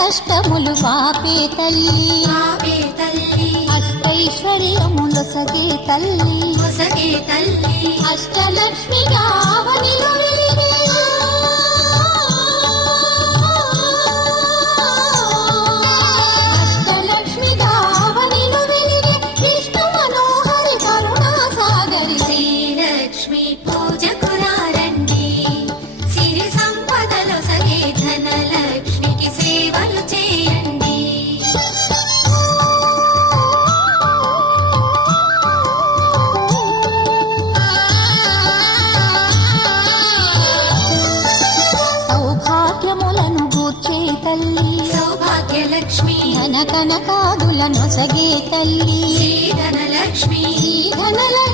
కష్టములు పాపే తల్లి అష్టైశ్వర్యములొసగే తల్లి అష్టలక్ష్మిగా అవనిలో వెలిగే అష్టలక్ష్మిగా అవనిలో వెలిగే విష్ణు మనోహరి కరుణా సాగరి శ్రీలక్ష్మి పూజకురారండి సిరి సంపదలొసగే ధనలక్ష్మికి సేవలు చేయండి. సౌభాగ్యములను గూర్చే తల్లి సౌభాగ్యలక్ష్మి ధన కనకాదులను సగే తల్లి శ్రీ ధనలక్ష్మి ధనలక్ష్మి